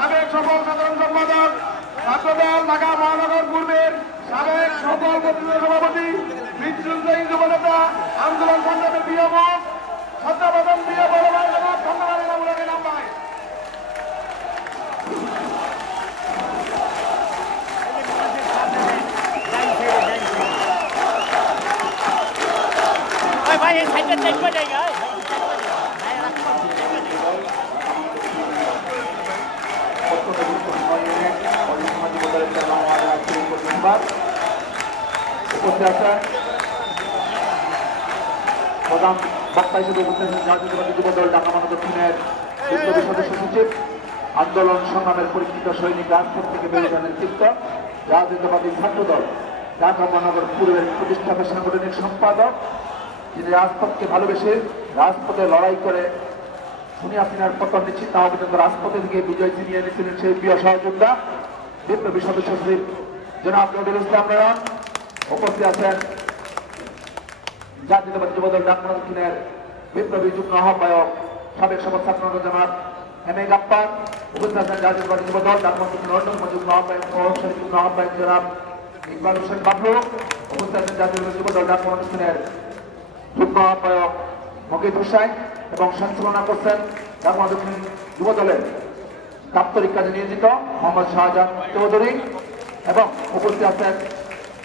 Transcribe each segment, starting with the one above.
সাবেক সফল সাধারণ সম্পাদক, ছাত্রদল ঢাকা মহানগর পূর্বের সাবেক সফল প্রতিনিধি সভাপতি, মৃত্যুঞ্জয় যুবনেতা, আন্দোলন সংগ্রামের প্রিয় মুখ, সত্যবাদন প্রিয় বড় ভাই জনাব ধন্যবাদ এনামুলকে নাম ভাই। ভাই এই সাইডটা দেখবে জায়গা প্রধান বক্তা হিসেবে উপস্থিত জাতীয়তাবাদী যুবদল ঢাকা মহানগর দক্ষিণের বিপ্লবী সদস্য সচিব, আন্দোলন সংগ্রামের পরীক্ষিত সৈনিক, রাজপথ থেকে বেরিয়ে নেতৃত্ব, জাতীয়তাবাদী ছাত্রদল ঢাকা মহানগর পূর্বের প্রতিষ্ঠাতা সাংগঠনিক সম্পাদক, যিনি রাজপথকে ভালোবেসে রাজপথে লড়াই করে খুনি হাসিনার পতন নিশ্চিত না পর্যন্ত রাজপথে থেকে বিজয় ছিনিয়ে এনেছিলেন সেই প্রিয় সহযোদ্ধা, বিপ্লবী সদস্য সচিব জনাব নজরুল ইসলাম নয়ন। উপস্থিত আছেন জাতীয়তাবাদী যুবদল ঢাকা দক্ষিণের বিপ্লবী যুগ্ম আহ্বায়ক, সাবেক সমাজ ছাত্র জনাব এম এ গাপ্পার। উপস্থিত আছেন জাতীয়তাবাদী যুবদল ঢাকা দক্ষিণের অন্যতম যুগ্ম আহ্বায়ক প্রভাবশালী যুগ্ম আহ্বায়ক জনাব ইকবাল হোসেন বাবলু। উপস্থিত আছেন জাতীয়তাবাদী যুবদল ঢাকা দক্ষিণের যুগ্ম আহ্বায়ক মকিব হুসাইন এবং সঞ্চালনা করছেন ঢাকা দক্ষিণ যুবদলের দাপ্তরিক কাজে নিয়োজিত মোহাম্মদ শাহজাহান চৌধুরী। এবং উপস্থিত আছেন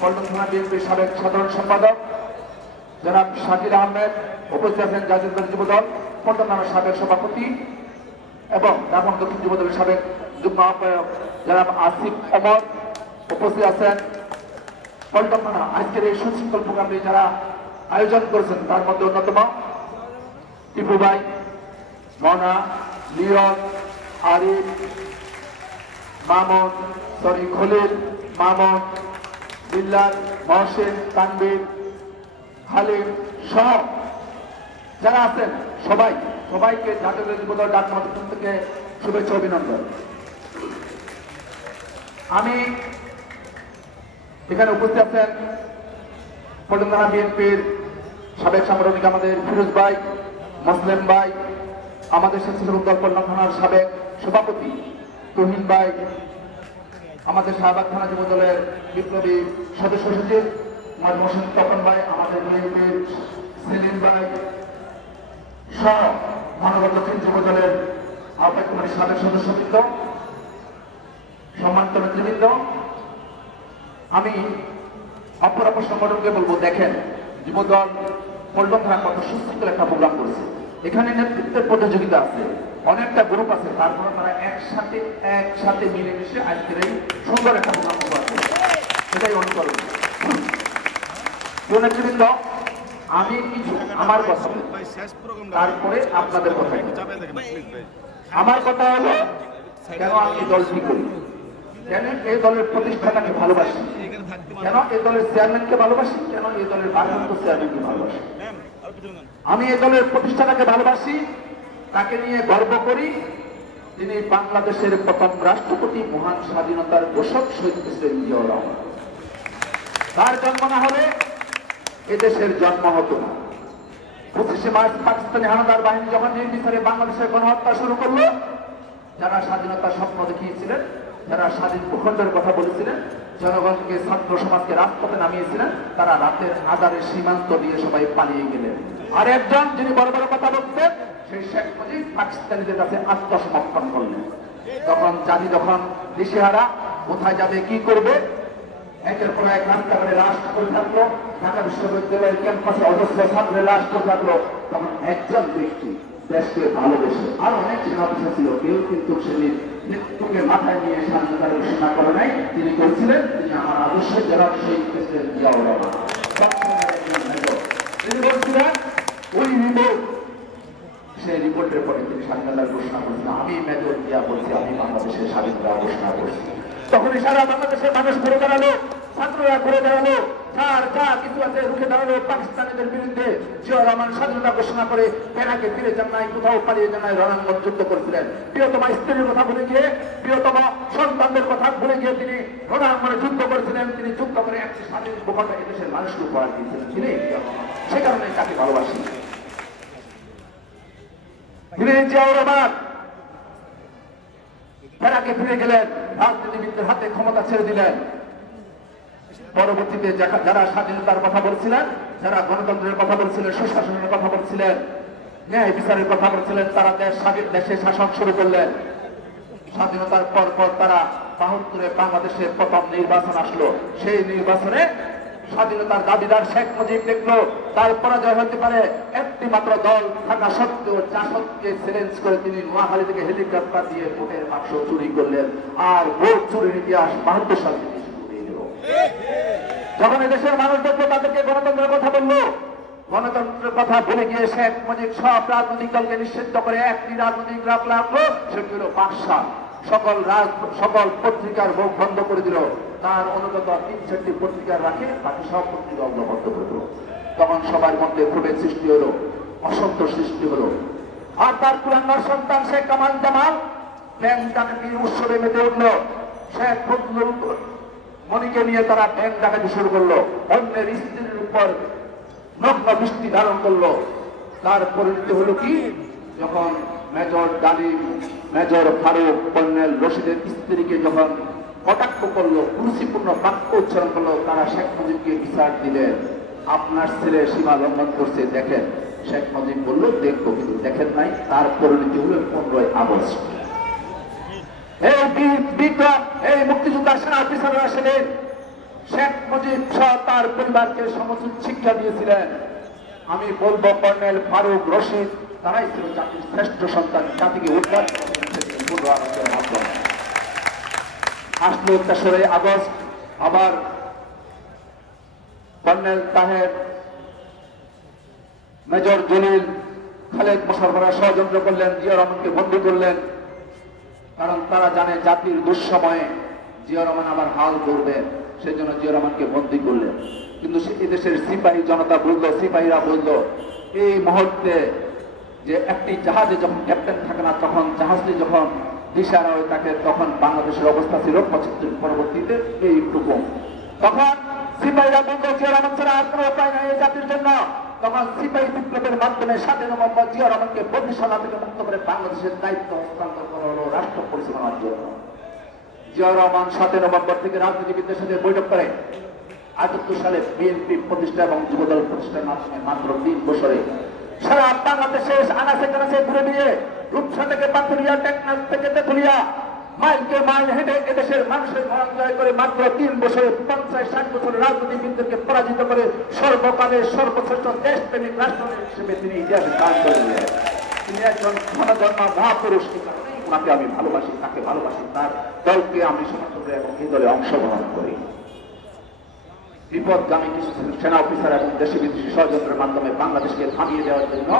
পল্টন থানা বিএনপির সাবেক সাধারণ সম্পাদক জনাব শাকির আহমেদ। উপস্থিত আছেন জাতীয়তাবাদী যুবদল পল্টন থানার সাবেক সভাপতি এবং ঢাকা দক্ষিণ যুবদলের সাবেক যুগ্ম আহ্বায়ক জনাব আসিফ ওমর। উপস্থিত আছেন পল্টন থানা আজকের এই সুশৃঙ্খল প্রোগ্রামটি যারা আয়োজন করেছেন তার মধ্যে অন্যতম টিপু ভাই, মনা, লিয়ন, আরিফ, মামুন, খলিল, মামুন, বিল্লাল, মহসিন, তানবীর, হালিম সহ যারা আছেন সবাইকে জাতীয় যুবদল ঢাকা থেকে শুভেচ্ছা অভিনন্দন। আমি এখানে উপস্থিত আছেন পল্টন থানা বিএনপির সাবেক সাংগঠনিক আমাদের ফিরোজ ভাই, মুসলিম ভাই, আমাদের স্বেচ্ছাসেবক দল পল্টন থানার সাবেক সভাপতি তুহিন ভাই, আমাদের শাহবাগ থানা যুবদলের বিপ্লবী সদস্য সচিব মোহাম্মদ তপন ভাই, আমাদের বিএনপির সেলিম ভাই সহ মহানগর দক্ষিণ যুবদলের আহ্বায়ক কমিটির সাবেক সদস্যবৃন্দ, সম্মানিত নেতৃবৃন্দ, আমি অপর সংগঠনকে বলবো, দেখেন যুবদল পল্টন থানা কত সুশৃঙ্খল একটা প্রোগ্রাম করেছে। এখানে নেতৃত্বের প্রতিযোগিতা আছে, অনেকটা গ্রুপ আছে, তারপরে তারা একসাথে মিলেমিশে আজকের এই সুন্দর একটা প্রোগ্রাম করেছে, সেটাই অনুকরণ। নেতৃবৃন্দ, আমি কিছু আমার কথা তারপরে আপনাদের কথা। আমার কথা হলো, কেন আমি দলটি করি, কেন এই দলের প্রতিষ্ঠাতাকে ভালোবাসি, কেন এই দলের চেয়ারম্যানকে ভালোবাসি, কেন এই দলের ভারপ্রাপ্ত চেয়ারম্যানকে ভালোবাসি। আমি এই দলের প্রতিষ্ঠাতাকে ভালোবাসি, তাকে নিয়ে গর্ব করি। তিনি বাংলাদেশের প্রথম রাষ্ট্রপতি, মহান স্বাধীনতার ঘোষক শহীদ প্রেসিডেন্ট জিয়াউর রহমান। তার জন্ম না হলে এদেশের জন্ম হতো না। 25শে মার্চ পাকিস্তানি হানাদার বাহিনী যখন নির্বিচারে বাংলাদেশের গণহত্যা শুরু করলো, যারা স্বাধীনতার স্বপ্ন দেখিয়েছিলেন, যারা স্বাধীন ভূখণ্ডের কথা বলেছিলেন, জনগণকে, ছাত্র সমাজকে রাজপথে নামিয়েছিলেন, তারা রাতের আধারে সীমান্ত দিয়ে সবাই পালিয়ে গেলেন। আর একজন যিনি বড় বড় কথা বলতেন, সেই শেখ মুজিব পাকিস্তানিদের কাছে আত্মসমর্পণ করলেন। তখন জাতি যখন দিশেহারা, কোথায় যাবে, কি করবে, একের পর এক রাস্তাঘাটে লাশ করে থাকলো, ঢাকা বিশ্ববিদ্যালয়ের ক্যাম্পাসে অজস্র ছাত্রের লাশ করে থাকলো, তখন একজন ব্যক্তি দেশকে ভালোবেসে, আর অনেক সেনাবাহিনী ছিল, কেউ কিন্তু সেদিন মৃত্যুকে মাথায় নিয়ে স্বাধীনতার ঘোষণা করে নাই। তিনি বলছিলেন, তিনি আমার আদর্শের জনাব শহীদ প্রেসিডেন্ট জিয়াউর রহমান। তিনি বলছিলেন ওই রিপোর্ট, সেই রিপোর্টের পরে তিনি স্বাধীনতার ঘোষণা করেছিলেন। আমি মেজর জিয়া বলছি, আমি বাংলাদেশের স্বাধীনতা ঘোষণা করছি। তখনই সারা বাংলাদেশের মানুষ ঘুরে দাঁড়ালো, ছাত্ররা ঘুরে দাঁড়ালো, যা কিছু আছে রুখে দাঁড়ালো পাকিস্তানিদের বিরুদ্ধে। জিয়াউর রহমান স্বাধীনতা ঘোষণা করে পেনাকে ফিরে যান নাই, কোথাও পালিয়ে যান নাই, রণাঙ্গন যুদ্ধ করেছিলেন। প্রিয়তমা স্ত্রীর কথা ভুলে গিয়ে, প্রিয়তম সন্তানদের কথা ভুলে গিয়ে তিনি রণাঙ্গনে যুদ্ধ করেছিলেন। তিনি যুদ্ধ করে একটি স্বাধীন ভূখণ্ড এদেশের মানুষকে উপহার দিয়েছিলেন। তিনি সে কারণে তাকে ভালোবাসি। তিনি জিয়াউর রহমান ফেরাকে ফিরে গেলেন, রাজনীতিবিদদের হাতে ক্ষমতা ছেড়ে দিলেন। পরবর্তীতে যারা স্বাধীনতার কথা বলছিলেন, যারা গণতন্ত্রের কথা বলছিলেন, সুশাসনের কথা বলছিলেন, ন্যায় বিচারের কথা বলছিলেন, তারা দেশে শাসন শুরু করলেন। স্বাধীনতার পর পর তারা ৭২-এ বাংলাদেশের প্রথম নির্বাচন আসলো। সেই নির্বাচনে স্বাধীনতার দাবিদার শেখ মুজিব দেখলো তার পরাজয় হতে পারে, একটি মাত্র দল থাকা সত্ত্বেও জাসদকে চ্যালেঞ্জ করে তিনি নোয়াখালী থেকে হেলিকপ্টার দিয়ে ভোটের বাক্স চুরি করলেন। আর ভোট চুরির ইতিহাস ৭২ সাল থেকে শুরু হয়ে গেল। যখন এদেশের মানুষ দেখলো তাদেরকে গণতন্ত্রের কথা বললো, গণতন্ত্রের কথা ভুলে গিয়ে শেখ মুজিব সব রাজনৈতিক দলকে নিষিদ্ধ করে একটি রাজনৈতিক রাখ লাগলো, সেটি হলো বাদশাহ। সকল পত্রিকার মুখ বন্ধ করে দিল। তার অনুগত ৩-৪টি পত্রিকার রাখে, বাকি সব পত্রিকা বন্ধ করে দিল। তখন সবার মধ্যে ক্ষোভের সৃষ্টি হলো, অসন্তোষ সৃষ্টি হলো। আর তার কুলাঙ্গার সন্তান শেখ কামাল জামাল ব্যাংক ডাকাতির উৎসবে মেতে উঠল। শেখ ফজলুল মনিকে নিয়ে তারা ব্যাংক ডাকাতি শুরু করলো, অন্যের স্ত্রীর উপর নগ্ন দৃষ্টি ধারণ করলো। তার পরিণতি হলো কি, যখন মেজর ডালিম, মেজর ফারুক, কর্নেল রশিদের স্ত্রীকে যখন কটাক্ষ করলো, কুরুচিপূর্ণ বাক্য উচ্চারণ করলো, তারা শেখ মুজিবকে বিচার দিলেন, আপনার ছেলে সীমা লঙ্ঘন করছে, দেখেন। শেখ মুজিব বলল দেখবো, কিন্তু দেখেন নাই। তার পরিণতি হলো 15ই আগস্ট। এই বিক্রম, এই মুক্তিযোদ্ধা সেনা অফিসাররা ছিলেন, শেখ মুজিব সহ তার পরিবারকে সমুচিত শিক্ষা দিয়েছিলেন। আমি বলবো কর্নেল ফারুক, রশিদ, তারাই ছিল জাতির শ্রেষ্ঠ সন্তান, জাতিকে উদ্ধার মাধ্যমে। আসলো 4ই আগস্ট, আবার কর্নেল তাহের, মেজর জলিল, খালেদ মোশাররফরা ষড়যন্ত্র করলেন, জিয়া রহমানকে বন্দী করলেন। কারণ তারা জানে জাতির দুঃসময়ে জিয়া রহমান আবার হাল ধরবেন, সেই জন্য জিয়া রহমানকে বন্দী করলেন। কিন্তু এদেশের সিপাহী জনতা বলল, সিপাহীরা বলল, এই মুহূর্তে যে একটি জাহাজে যখন ক্যাপ্টেন থাকে না, তখন জাহাজটি যখন দিশারা হয়ে থাকে, তখন বাংলাদেশের অবস্থা ছিল 75 পরবর্তীতে এইটুকু। তখন সিপাহীরা বলল জিয়া রহমান ছাড়া আর কোনো উপায় নাই এই জাতির জন্য। তখন সিপাহী বিপ্লবের মাধ্যমে 7 নভেম্বর জিয়া রহমানকে বন্দিশালা থেকে মুক্ত করে বাংলাদেশের দায়িত্ব হস্তান্তর করা হলো রাষ্ট্র পরিচালনার জন্য। জিয়া রহমান 7 নভেম্বর থেকে রাজনীতিবিদদের সাথে বৈঠক করে 78 সালে বিএনপি প্রতিষ্ঠা এবং যুবদল প্রতিষ্ঠার মাধ্যমে মাত্র 3 বছরে সারা বাংলাদেশে আনাচে কানাচে ঘুরে দিয়ে রূপসা থেকে পাথুরিয়া, টেকনাফ থেকে তেঁতুলিয়া, মাইলকে মাইল হেঁটে এদেশের মানুষের মন জয় করে মাত্র 3 বছরে 50-60 বছর রাজনীতিবিদদেরকে পরাজিত করে সর্বকালের সর্বশ্রেষ্ঠ দেশপ্রেমিক রাষ্ট্রপতি হিসেবে তিনি ইতিহাসে দান করে দিলেন। তিনি একজন ক্ষণজন্মা মহাপুরুষ, ওনাকে আমি ভালোবাসি, তাকে ভালোবাসি, তার দলকে আমি সমর্থন করি এবং এই দলে অংশগ্রহণ করি। বিপদগামী কিছু সেনা অফিসার এবং দেশি বিদেশি ষড়যন্ত্রের মাধ্যমে বাংলাদেশকে থামিয়ে দেওয়ার জন্য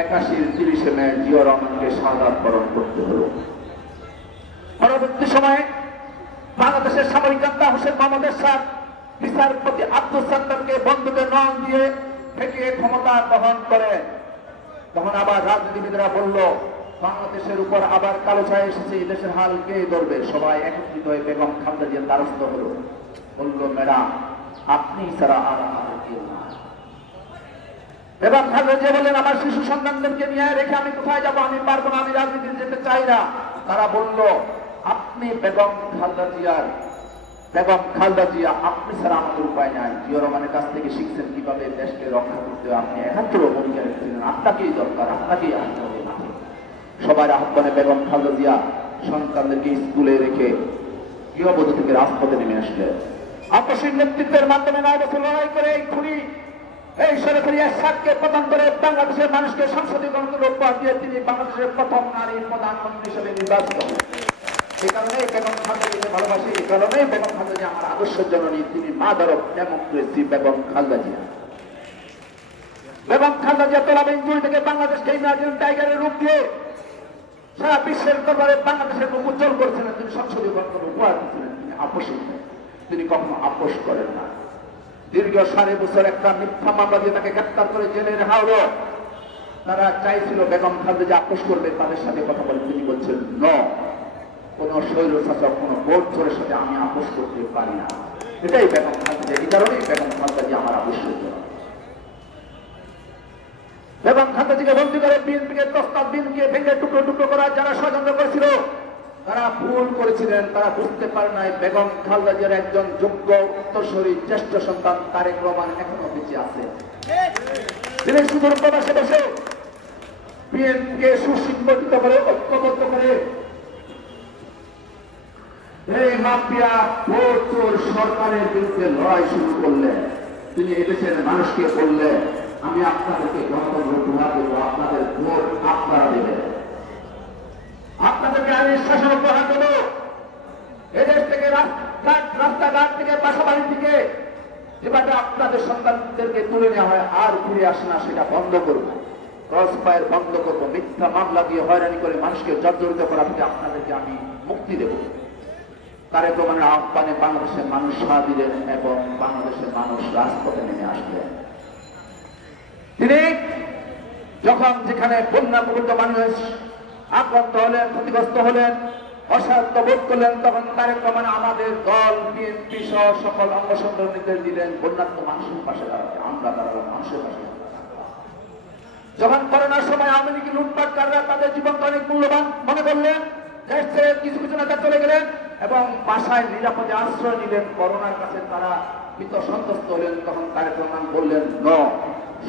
81-র 30 মে জিয়া রহমানকে শাহাদাত বরণ করতে হলো। পরবর্তী সময়ে বাংলাদেশের সামরিক নেতা হোসেন মোহাম্মদ এরশাদ বিচারপতি আব্দুল সাত্তারকে বন্দুকের নল দিয়ে ঠেকিয়ে ক্ষমতা দখল করে। তখন আবার রাজনীতিবিদরা বলল, বাংলাদেশের উপর আবার কালো ছায়া এসেছে, দেশের হাল কে ধরবে? সবাই একত্রিত হয়ে বেগম খালেদা জিয়ার দ্বারস্থ হলো। বলল, ম্যাডাম, আপনি ছাড়া আর আমাদের কেউ না। বেগম খালেদা জিয়া বললেন, আমার শিশু সন্তানদেরকে নিয়ে রেখে আমি কোথায় যাবো? আমি পারবো না, আমি রাজনীতিতে যেতে চাই না। তারা বলল, আপনি বেগম খালেদা জিয়া, আপনি ছাড়া আমাদের উপায় নাই। জিয়া রহমানের কাছ থেকে শিখছেন কিভাবে দেশকে রক্ষা করতে হবে, আপনি একাত্তর ভূমিকা রেখেছিলেন, আপনাকেই দরকার, আপনাকেই আসতে হবে। সবার আহ্বানে বেগম খালেদা জিয়া সন্তানদেরকে স্কুলে রেখে গৃহবধূ থেকে রাজপথে নেমে আসলেন। আপসীর নেতৃত্বের মাধ্যমে 9 বছর লড়াই করে এই খুনি, এই সরাসরি এরশাদকে পতন করে বাংলাদেশের মানুষকে সংসদীয় গণতন্ত্র উপহার দিয়ে তিনি বাংলাদেশের প্রথম নারী প্রধানমন্ত্রী হিসেবে নির্বাচিত হন। এই কারণে বেগম খালেদা জিয়াকে ভালোবাসি, এই কারণে বেগম খালেদা জিয়া আমার আদর্শের জননী, তিনি mother of democracy Begum Khaleda Zia. Begum Khaleda Zia তোলা ইঞ্জুরি থেকে বাংলাদেশকে ইমার্জিং টাইগারের রূপ দিয়ে সারা বিশ্বের দরবারে বাংলাদেশের মুখ উজ্জ্বল করেছিলেন। তিনি সংসদীয় গণতন্ত্র উপহার দিয়েছিলেন, তিনি আপোষী, তিনি কখনো আপোষ করেন না। দীর্ঘ 7.5 বছর একটা মিথ্যা মামলা দিয়ে তাকে গ্রেপ্তার করে জেলে রাখা হলো। তারা চাইছিল বেগম খালেদা জিয়া আপোষ করবে, তাদের সাথে কথা বলে, তিনি বলছেন ন, কোন স্বৈরশাসক, কোন বোর্ড চোরের সাথে আমি আপোষ করতে পারি না। এটাই বেগম খালেদা জিয়া, এই কারণেই বেগম খালেদা জিয়া আমার আবশ্যক। বেগম খালেদা জিয়াকে বন্দী করে বিএনপিকে প্রস্তাব, বিএনপিকে ভেঙে টুকরো টুকরো করার যারা ষড়যন্ত্র করেছিল, তারা ভুল করেছিলেন, তারা বুঝতে পারে নাই বেগম খালেদা জিয়ার একজন যোগ্য উত্তরসূরি জ্যেষ্ঠ সন্তান তারেক রহমান এখনো বেঁচে আছে। তিনি সুদূর প্রবাসে বসে বিএনপিকে সুসংগঠিত করে ঐক্যবদ্ধ করে এই মাফিয়া ভোট চোর সরকারের বিরুদ্ধে লড়াই শুরু করলেন। তিনি এদেশের মানুষকে বললেন, আমি আপনাদেরকে গণতন্ত্র উপহার দেব, আপনাদের ভোট আপনারা দেবেন, আপনাদেরকে আইনের শাসন উপহার দেব, এদেশ থেকে রাস্তাঘাট থেকে বাসাবাড়ি থেকে যেভাবে আপনাদের সন্তানদেরকে তুলে নেওয়া হয় আর ফিরে আসে না, সেটা বন্ধ করবো, ক্রস ফায়ার বন্ধ করবো, মিথ্যা মামলা দিয়ে হয়রানি করে মানুষকে জর্জরিত করা থেকে আপনাদেরকে আমি মুক্তি দেব। তারেক রহমানের আহ্বানে বাংলাদেশের মানুষ সাড়া দিলেন এবং বাংলাদেশের মানুষ রাজপথে নেমে আসলেন। তিনি যখন যেখানে বন্যা প্রবৃত্ত মানুষ আক্রান্ত হলেন, ক্ষতিগ্রস্ত হলেন, অসাধ্য বোধ করলেন, তখন তারেক রহমান আমাদের দল বিএনপি সহ সকল অঙ্গ সংগঠন নির্দেশ দিলেন বন্যার্ত মানুষের পাশে দাঁড়াতে। আমরা দাঁড়ালাম মানুষের পাশে। যখন করোনার সময় আওয়ামী লীগ লুটপাটকাররা তাদের জীবনকে অনেক মূল্যবান মনে করলেন, দেশ ছেড়ে কিছু কিছু নেতা চলে গেলেন এবং বাসায় নিরাপদে আশ্রয় নিলেন, করোনার কাছে তারা ভীত সন্ত্রস্ত হলেন, তখন তারেক রহমান বললেন,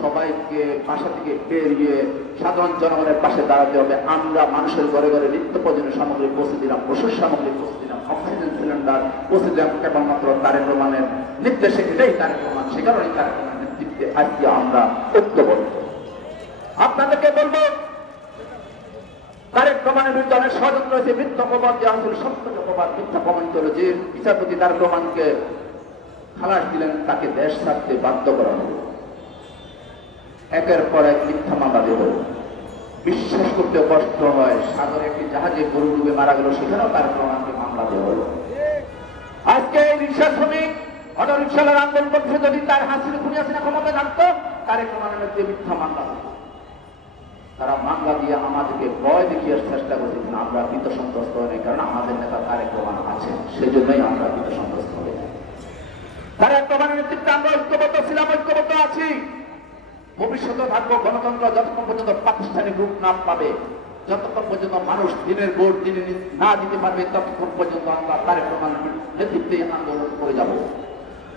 সবাইকে বাসা থেকে বেরিয়ে সাধারণ জনগণের পাশে দাঁড়াতে হবে। আমরা মানুষের ঘরে ঘরে নিত্য প্রয়োজনীয় সামগ্রী পৌঁছে দিলাম, ওষুধ সামগ্রী পৌঁছে দিলাম, অক্সিজেন সিলিন্ডার পৌঁছে দিলাম, কেবলমাত্র তারেক রহমানের নির্দেশে। এটাই তারেক রহমান, সে কারণেই তারেক রহমানের নেতৃত্বে আজকে আমরা ঐক্যবদ্ধ। আপনাদেরকে বলবো, তারেক রহমানের বিরুদ্ধে অনেক ষড়যন্ত্র হয়েছে, মিথ্যা অপবাদ দেওয়া হয়েছিল, সত্য অপবাদ মিথ্যা প্রমাণিত হলো। যে বিচারপতি তারেক রহমানকে খালাস দিলেন, তাকে দেশ ছাড়তে বাধ্য করা হলো। একের পর এক মিথ্যা মামলা দেব, বিশ্বাস করতে কষ্ট হয়। সাগরে একটি জাহাজে গরু ডুবে মারা গেল, সেখানেও তারেক রহমানকে মামলা দেওয়া হলো। আজকে এই রিক্সা শ্রমিক অটো রিক্সাওয়ালার আন্দোলন করছে, যদি তার হাসিনা খুনি হাসিনা ক্ষমতায় নামতো, তারেক রহমানের মধ্যে মিথ্যা মামলা হতো। তারা মামলা দিয়ে আমাদেরকে ভয় দেখিয়ে চেষ্টা করছেন, আমরা ভীত সন্ত্রস্ত হই, কারণ আমাদের নেতা তারেক রহমান আছেন, সেজন্যই আমরা ভীত সন্ত্রস্ত হই। তারেক রহমানের নেতৃত্বে আমরা ঐক্যবদ্ধ ছিলাম, ঐক্যবদ্ধ আছি, ভবিষ্যতে থাকবো। গণতন্ত্র যতক্ষণ পর্যন্ত প্রাতিষ্ঠানিক রূপ না পাবে, যতক্ষণ পর্যন্ত মানুষ দিনের ভোট দিনে না দিতে পারবে, ততক্ষণ পর্যন্ত আমরা তারেক রহমানের নেতৃত্বে আন্দোলন করে যাব।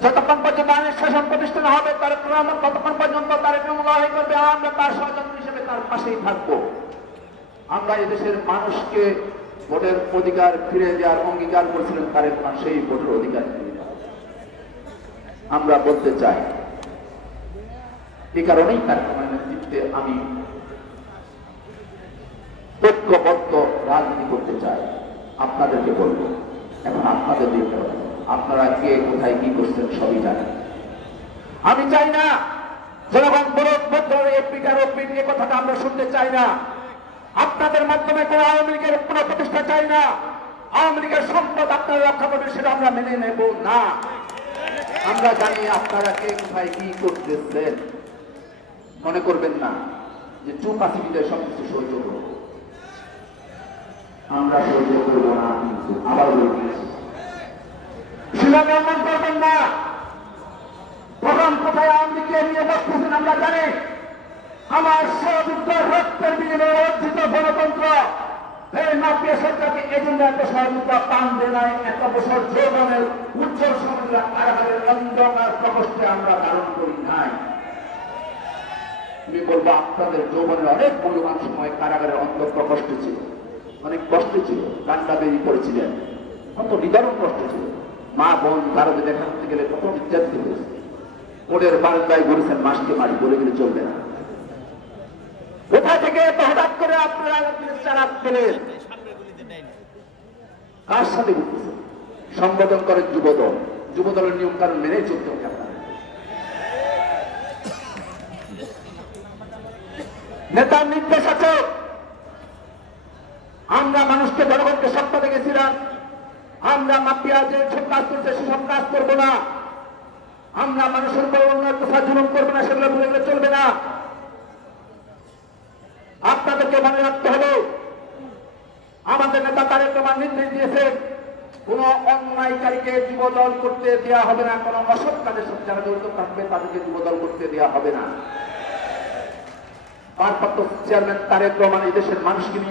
যতক্ষণ পর্যন্ত আইনের শাসন প্রতিষ্ঠান হবে তারেক রহমান, ততক্ষণ পর্যন্ত তারেক রহমান লড়াই করবে, আমরা তার সহযোগী হিসেবে তার পাশেই থাকবো। আমরা এদেশের মানুষকে ভোটের অধিকার ফিরে দেওয়ার অঙ্গীকার করেছিলেন তারেক রহমান, সেই ভোটের অধিকার ফিরে দেওয়া আমরা বলতে চাই। এই কারণেই তারেক রহমানের নেতৃত্বে আমি ঐক্যবদ্ধ রাজনীতি করতে চাই। আপনাদেরকে বলবো, এখন আপনাদের দিতে হবে, আপনারা কে কোথায় কি করছেন সবই জানেন। আমি চাই না জনগণ এ কথাটা আমরা শুনতে চাই না। আপনাদের মাধ্যমে কোন আওয়ামী লীগের পুনঃ প্রতিষ্ঠা চাই না। আওয়ামী লীগের সম্পদ আপনারা রক্ষা করবেন, সেটা আমরা মেনে নেব না। আমরা জানি আপনারা কে কোথায় কি করতেছেন। মনে করবেন না যে চুপ আছি বিদায় সবকিছু সহ্য করব, আমরা সহ্য করব না। কিন্তু আবার বলতেছি, শিলাকে এমন করবেন না। প্রথম কোথায় আওয়ামী লীগকে নিয়ে বসতেছেন আমরা জানি। আমার সহযুক্ত রক্তের বিনিময়ে অর্জিত গণতন্ত্র এই মাফিয়া সরকারকে এজন্য এত সহযোগিতা পান দেয় নাই। এত বছর যৌবনের উজ্জ্বল সমুদ্র কারাগারের অন্ধকার প্রকোষ্ঠে আমরা ধারণ করি নাই। আমি বলবো, আপনাদের যৌবনের অনেক মূল্যবান সময় কারাগারের অন্ধ প্রকোষ্ঠ ছিল, অনেক কষ্ট ছিল, কান্না বেরিয়ে পড়েছিলেন, কত নিদারুণ কষ্ট ছিল। মা বোন কারোকে দেখা করতে গেলে কত নির্যাতিত হয়েছে। কোর্টের বারান্দায় ঘুরেছেন, মাসকে মারি বলে গেলে চলবে না। কোথা থেকে হঠাৎ করে আপনারা চালাক পেলেন? কার সাথে ঘুরতেছেন? সংগঠন করেন যুবদল, যুবদলের নিয়ম কানুন মেনে চলতে হবে। নেতার নির্দেশ আছে, আমরা মানুষকে জনগণকে সত্য দেখেছিলাম। আমরা মাফিয়া যে সব কাজ করছে সেসব কাজ করবো না। আমরা মানুষের উপর অন্য কোথাও জুলুম করবো না, সেগুলো ভুলে গেলে চলবে না। আপনাদেরকে মনে রাখতে হবে, আমাদের নেতা তারেক রহমান নির্দেশ দিয়েছে, কোন অন্যায়কারীকে যুবদল করতে দেওয়া হবে না, কোন অসৎ কাজের সাথে যারা জড়িত থাকবে তাদেরকে যুবদল করতে দেওয়া হবে না। ভারপ্রাপ্ত চেয়ারম্যান তারেক রহমান এই দেশের মানুষকে